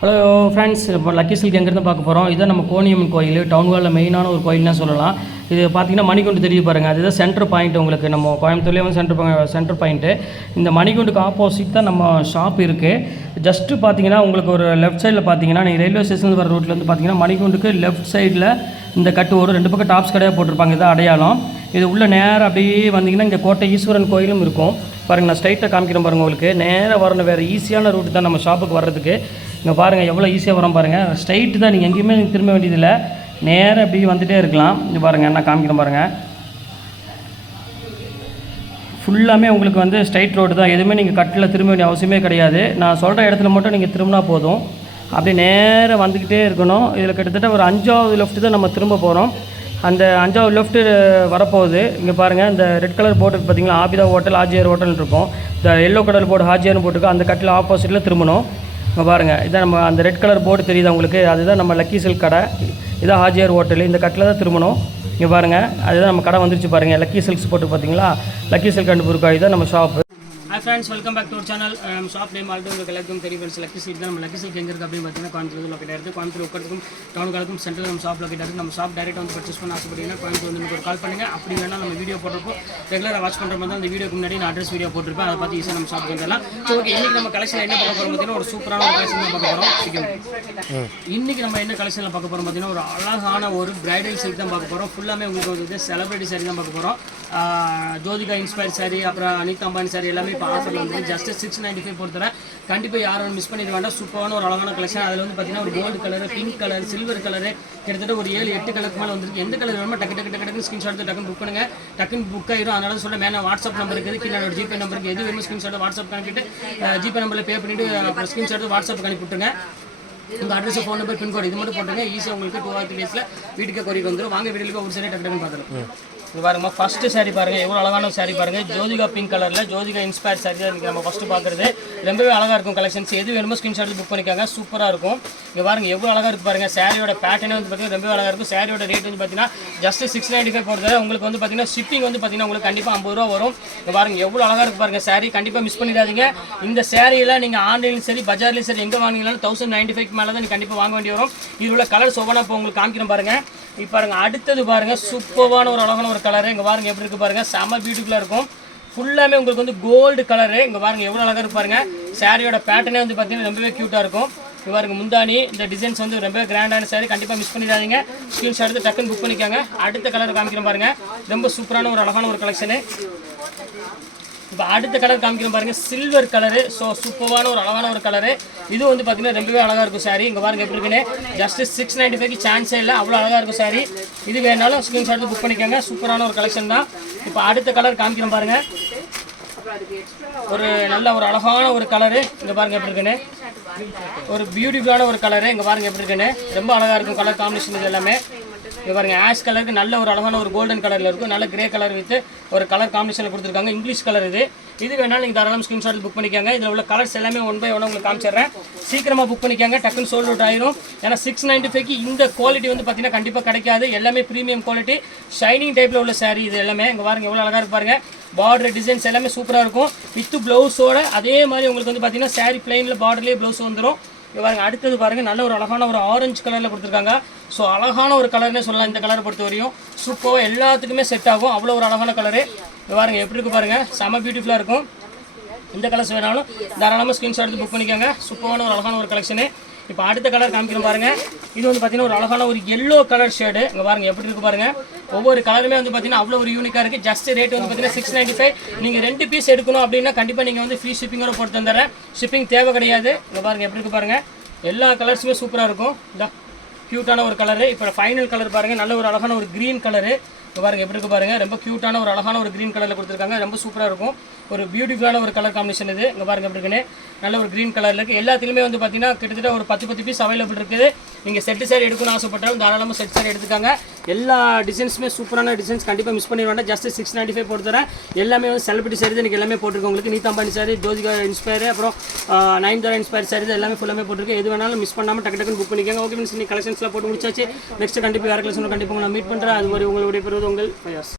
Hello friends, இப்போ lucky silk எங்கேருந்து பார்க்க போகிறோம். இதுதான் நம்ம கோணியம்மன் கோயில், டவுன் ஹாலில் மெயினான ஒரு கோயில்னு சொல்லலாம். இது பார்த்திங்கன்னா மணிகுண்டு தெரிய பாருங்கள், அதுதான் சென்டர் பாயிண்ட். உங்களுக்கு நம்ம கோயம்புத்தூர்லேயே வந்து சென்டர் பாயிண்ட்டு. இந்த மணிகுண்டுக்கு ஆப்போசிட் தான் நம்ம ஷாப் இருக்குது. ஜஸ்ட்டு பார்த்தீங்கன்னா உங்களுக்கு ஒரு லெஃப்ட் சைடில் பார்த்தீங்கன்னா நீங்கள் ரயில்வே ஸ்டேஷன் வர ரோட்லேருந்து பார்த்தீங்கன்னா மணிகுண்டுக்கு லெஃப்ட் சைடில் இந்த கட்டு ஒரு 2 பக்கம் டாப்ஸ் கடையாக போட்டிருப்பாங்க. இதான் அடையாளம். இது உள்ள நேராக அப்படியே வந்தீங்கன்னா இங்கே கோட்டை ஈஸ்வரன் கோயிலும் இருக்கும் பாருங்கள். நான் ஸ்ட்ரைட்டாக காமிக்கிறேன் பாருங்கள். உங்களுக்கு நேராக வரணும், வேறு ஈஸியான ரூட்டு தான் நம்ம ஷாப்புக்கு வர்றதுக்கு. இங்கே பாருங்கள் எவ்வளோ ஈஸியாக வரோம் பாருங்கள். ஸ்ட்ரைட்டு தான், நீங்கள் எங்கேயுமே திரும்ப வேண்டியதில்லை, நேராக அப்படி வந்துகிட்டே இருக்கலாம். இங்கே பாருங்கள், நான் காமிக்கிறேன் பாருங்கள். ஃபுல்லாமே உங்களுக்கு வந்து ஸ்ட்ரைட் ரோடு தான், எதுவுமே நீங்கள் கட்டில் திரும்ப வேண்டிய அவசியமே கிடையாது. நான் சொல்கிற இடத்துல மட்டும் நீங்கள் திரும்பினா போதும். அப்படியே நேராக வந்துக்கிட்டே இருக்கணும். இதில் கிட்டத்தட்ட ஒரு 5வது லெஃப்ட்டு தான் நம்ம திரும்ப போகிறோம். அந்த 5வது லெஃப்ட்டு வரப்போகுது. இங்கே பாருங்கள், இந்த ரெட் கலர் போர்டு பார்த்தீங்களா, ஆபிதா ஹோட்டல், ஆஜியார் ஹோட்டல் இருக்கும். இந்த எல்லோ கலர் போர்டு ஹாஜியார்னு போட்டுருக்கு. அந்த கட்டில் ஆப்போசிட்டில் திரும்பணும். இங்கே பாருங்கள், இதான் நம்ம அந்த ரெட் கலர் போர்டு தெரியுது உங்களுக்கு, அதுதான் நம்ம லக்கி சில்க் கடை. இதான் ஹாஜியார் ஹோட்டல். இந்த கட்டில் தான் திரும்பணும். இங்கே பாருங்கள், அதுதான் நம்ம கடை வந்துருச்சு பாருங்கள். லக்கி சில்க்ஸ் போட்டு பார்த்தீங்களா, லக்கி சில்க் அண்ட் புர்காய் தான் நம்ம shop. Hi friends, welcome back to our channel. நம்ம ஷாப் நேம் ஆல்ரெடி உங்களுக்கு எல்லாருக்கும் தெரியும் ஃப்ரெண்ட்ஸ். லக்கி சில்க் தான். நம்ம லக்கி சில்க் எங்கே இருக்குது அப்படின்னு பார்த்தீங்கன்னா கோயம்புத்தூர் லொக்கேட் இருக்குது. கோயம்புத்தூர் உட்காந்துக்கும் டவுனுக்கும் சென்ட்ரல் நம்ம ஷாப் லொக்கேட் இருக்குது. நம்ம ஷாப் டேரெக்டாக வந்து பர்ச்சேஸ் பண்ண ஆசைப்பட்டீங்கன்னா கோயம்புத்தூர் வந்து ஒரு கால் பண்ணுங்கள். அப்படி இல்லைனா நம்ம வீடியோ போடுறப்போ ரெகுலராக வாட்ச் பண்ணுற மாதிரி தான் அந்த வீடியோக்கு முன்னாடி நான் அட்ரஸ் வீடியோ போட்டிருப்பேன். அதை பார்த்து ஈஸியாக நம்ம ஷாப்புக்கு வந்துடலாம். ஸோ ஓகே, இன்றைக்கி நம்ம கலெக்ஷன் என்ன பார்க்க போகிறோம் பார்த்தீங்கன்னா ஒரு சூப்பரான ஒரு கலெக்ஷன் தான் பார்க்க போகிறோம். இன்றைக்கி நம்ம என்ன கலெக்ஷனில் பார்க்க போகிறோம் பார்த்தீங்கன்னா ஒரு அழகான ஒரு பிரைடல் சில்க் தான் பார்க்க போகிறோம். ஃபுல்லாமே உங்களுக்கு வந்து செலிபிரிட்டி சாரி தான் பார்க்க போகிறோம். ஜோதிகா இன்ஸ்பயர் சாரி, அப்புறம் அனிதா அம்பானி சாரி எல்லாமே இப்போ ஆஃபரில் வந்து ஜஸ்ட் 695 பொறுத்தவரை கண்டிப்பாக யாரும் மிஸ் பண்ணிட வேண்டாம். சூப்பரான ஒரு அழகான கலெக்ஷன். அதில் வந்து பார்த்தீங்கன்னா ஒரு gold colour, pink colour, silver colour, கிட்டத்தட்ட ஒரு 7-8 கலருக்கு மேலே வந்துருக்கு. எந்த கலர் வேணுமோ டக்கு ஸ்க்ரீன்ஷாட் எடுத்து டக்குன்னு புக் பண்ணுங்கள். டக்குன்னு புக் ஆயிடும். அதனால சொல்ல மேலே வாட்ஸ்அப் நம்பர் இருக்குது, கீழே ஜிபே நம்பருக்கு எது வேணுமோ ஸ்க்ரீன்ஷாட் வாட்ஸ்அப் அனுப்பிட்டு ஜிபே நம்பரில் பே பண்ணிவிட்டு அப்புறம் ஸ்க்ரீன்ஷாட் வாட்ஸ்அப் அனுப்பிவிட்டுருங்க. உங்கள் அட்ரஸ், ஃபோன் நம்பர், பின்கோடு இது மட்டும் போட்டுருங்க. ஈஸியாக உங்களுக்கு 2 or 3 days வீட்டுக்கு கொரியர் வந்துடும். வாங்க வீடியோக்கு ஒரு சரி டக்குன்னு பார்த்துருவோம். இது பாருங்க, ஃபஸ்ட்டு சாரி பாருங்கள், எவ்வளோ அழகான சாரி பாருங்கள். ஜோதிகா பிங்க் கலரில் ஜோதிகா இன்ஸ்பயர் சாரி தான் இன்றைக்கி நம்ம ஃபஸ்ட்டு பார்க்குறது. ரொம்பவே அழகாக இருக்கும் கலெக்ஷன்ஸ். எது வேணுமோ ஸ்க்ரீன்ஷாட் புக் பண்ணிக்காங்க, சூப்பராக இருக்கும். இங்கே பாருங்கள் எவ்வளோ அழகாக இருக்குது பாருங்கள். சாரியோட பேட்டர்னே வந்து பார்த்தீங்கன்னா ரொம்பவே அழகாக இருக்கும். சாரியோட ரேட் வந்து பார்த்தீங்கன்னா ஜஸ்ட் 695 போடுறது. உங்களுக்கு வந்து பார்த்தீங்கன்னா ஷிப்பிங் வந்து பார்த்தீங்கன்னா உங்களுக்கு கண்டிப்பாக 50 ரூபா வரும். இங்கே பாருங்கள் எவ்வளோ அழகாக இருக்குது பாருங்கள். சாரி கண்டிப்பாக மிஸ் பண்ணிடாதீங்க. இந்த சாரியில் நீங்கள் ஆன்லைன்லையும் சரி பஜார்லையும் சரி எங்கே வாங்கினாலும் 1095 மேலே தான் நீங்கள் கண்டிப்பாக வாங்க வேண்டி வரும். இதில் உள்ள கலர்ஸ் ஒவ்வொன்றா இப்போ உங்களுக்கு காமிக்கிறேன் பாருங்கள். இப்போ பாருங்கள், அடுத்தது பாருங்கள், சூப்பரான ஒரு அழகான ஒரு கலரு. இங்கே பாருங்கள் எப்படி இருக்குது பாருங்கள், செம்ம பியூட்டிஃபுல்லாக இருக்கும். ஃபுல்லாமே உங்களுக்கு வந்து கோல்டு கலரு. இங்கே பாருங்கள் எவ்வளோ அழகாக இருக்கு பாருங்கள். சாரியோட பேட்டர்னே வந்து பார்த்தீங்கன்னா ரொம்பவே க்யூட்டாக இருக்கும். இங்கே பாருங்கள், முந்தானி இந்த டிசைன்ஸ் வந்து ரொம்பவே கிராண்டான சாரி. கண்டிப்பாக மிஸ் பண்ணிடாதீங்க. ஸ்க்ரீன்ஷாட் எடுத்து டக்குன்னு புக் பண்ணிக்காங்க. அடுத்த கலர் காமிக்கிறேன் பாருங்கள், ரொம்ப சூப்பரான ஒரு அழகான ஒரு கலெக்ஷனு. இப்போ அடுத்த கலர் காமிக்கிறேன் பாருங்கள், சில்வர் கலரு. ஸோ சூப்பரான ஒரு அழகான ஒரு கலரு. இது வந்து பார்த்தீங்கன்னா ரொம்பவே அழகாக இருக்கும் சாரி. இங்கே பாருங்க எப்படி இருக்குன்னு, ஜஸ்ட் 695 சான்ஸே இல்லை, அவ்வளோ அழகாக இருக்கும் சாரி. இது வேணாலும் ஸ்க்ரீன்ஷாட் புக் பண்ணிக்கோங்க. சூப்பரான ஒரு கலெக்ஷன் தான். இப்போ அடுத்த கலர் காமிக்கிறேன் பாருங்கள், ஒரு நல்ல ஒரு அழகான ஒரு கலரு. இங்கே பாருங்கள் எப்படி இருக்குன்னு, ஒரு பியூட்டிஃபுல்லான ஒரு கலரு. இங்கே பாருங்கள் எப்படி இருக்குன்னு, ரொம்ப அழகாக இருக்கும் கலர் காம்பினேஷன். இது எல்லாமே இங்கே பாருங்கள், ஆஷ் கலருக்கு நல்ல ஒரு அழகான ஒரு கோல்டன் கலரில் இருக்கும். நல்ல கிரே கலர் வித்து ஒரு கலர் காம்பினேஷனில் கொடுத்துருக்காங்க. இங்கிலீஷ் கலர் இது. இது வேணாலும் நீங்கள் தாராளம் ஸ்க்ரீன்ஷாட் புக் பண்ணிக்காங்க. இதில் உள்ள கலர்ஸ் எல்லாமே 1 by 1 உங்களுக்கு காமிச்சிடுறேன். சீக்கிரமாக புக் பண்ணிக்காங்க, டக்குன்னு சோல்ட் அவுட் ஆயிரும். ஏன்னா 695 இந்த குவாலிட்டி வந்து பார்த்தீங்கன்னா கண்டிப்பாக கிடைக்காது. எல்லாமே ப்ரீமியம் குவாலிட்டி, ஷைனிங் டைப்பில் உள்ள சாரீ இது எல்லாமே. இங்கே பாருங்கள் எவ்வளோ அழகாக இருக்கு பாருங்கள். பார்டர் டிசைன்ஸ் எல்லாமே சூப்பராக இருக்கும். வித் ப்ளவுஸோட அதே மாதிரி உங்களுக்கு வந்து பார்த்தீங்கன்னா சாரீ பிளைனில் பார்டர்லேயே ப்ளவுஸ் வந்துடும். இங்கே பாருங்கள், அடுத்தது பாருங்கள், நல்ல ஒரு அழகான ஒரு ஆரஞ்சு கலரில் கொடுத்துருக்காங்க. ஸோ அழகான ஒரு கலர்னே சொல்லலாம். இந்த கலரை பொறுத்த வரையும் சூப்பராக எல்லாத்துக்குமே செட் ஆகும். அவ்வளோ ஒரு அழகான கலரு. இங்கே பாருங்கள் எப்படி இருக்குது பாருங்கள், செம பியூட்டிஃபுல்லாக இருக்கும். இந்த கலர்ஸ் வேணாலும் தாராளமாக ஸ்க்ரீன்ஷாட் எடுத்து புக் பண்ணிக்கோங்க. சூப்பரான ஒரு அழகான ஒரு கலெக்ஷனு. இப்போ அடுத்த கலர் காமிக்கிறோம் பாருங்கள். இது வந்து பார்த்தீங்கன்னா ஒரு அழகான ஒரு எல்லோ கலர் ஷேடு. இங்கே பாருங்கள் எப்படி இருக்குது பாருங்கள். ஒவ்வொரு கலருமே வந்து பார்த்தீங்கன்னா அவ்வளோ ஒரு யூனிக்காக இருக்குது. ஜஸ்ட் ரேட் வந்து பார்த்தீங்கன்னா 695. நீங்கள் 2 பீஸ் எடுக்கணும் அப்படின்னா கண்டிப்பாக நீங்கள் வந்து ஃப்ரீ ஷிப்பிங்கோட போட்டு தந்துடுறேன். ஷிப்பிங் தேவை கிடையாது. இங்கே பாருங்கள் எப்படி இருக்குது பாருங்கள். எல்லா கலர்ஸுமே சூப்பராக இருக்கும். இந்த க்யூட்டான ஒரு கலரு. இப்போ ஃபைனல் கலர் பாருங்கள், நல்ல ஒரு அழகான ஒரு க்ரீன் கலரு. இப்போ பாருங்கள் எப்படி இருக்குது பாருங்கள், ரொம்ப க்யூட்டான ஒரு அழகான ஒரு க்ரீன் கலரில் கொடுத்துருக்காங்க. ரொம்ப சூப்பராக இருக்கும். ஒரு பியூட்டிஃபுல்லான ஒரு கலர் காம்பினேஷன் இது. இங்கே பாருங்கள் எப்படி இருக்குன்னு, நல்ல ஒரு க்ரீன் கலரில் இருக்குது. எல்லாத்துலேயுமே வந்து பார்த்தீங்கன்னா கிட்டத்தட்ட ஒரு 10 பீஸ் அவைலபிள் இருக்குது. நீங்கள் செட்டு சாரி எடுக்கணும்னு ஆசைப்பட்டாலும் தாராளமாக செட் சாரி எடுத்துக்காங்க. எல்லா டிசைன்ஸுமே சூப்பரான டிசைன்ஸ், கண்டிப்பாக மிஸ் பண்ணி வேண்டாம். ஜஸ்ட் 695 போட்டு தரேன். எல்லாமே வந்து செலிபிரிட்டி சாரி தான் இன்றைக்கி எல்லாமே போட்டிருக்கு. உங்களுக்கு நீதா அம்பானி சாரி, ஜோதிகா இன்ஸ்பயர், அப்புறம் நயன்தாரா இன்ஸ்பயர் சாரி தான் எல்லாமே ஃபுல்லாமே போட்டிருக்கு. எது வேணாலும் மிஸ் பண்ணாமல் டக்குன்னு புக் பண்ணிக்கோங்க. ஓகே ஃப்ரெண்ட்ஸ், இன்னைக்கு கலெக்ஷன்ஸ்லாம் போட்டு முடிச்சாச்சு. நெக்ஸ்ட் கண்டிப்பாக வேறு கலெக்ஷன் கண்டிப்பாக உங்களை மீட் பண்ணுறேன். அது மாதிரி உங்களுடைய பெறுவது உங்கள் ஃபயாஸ்.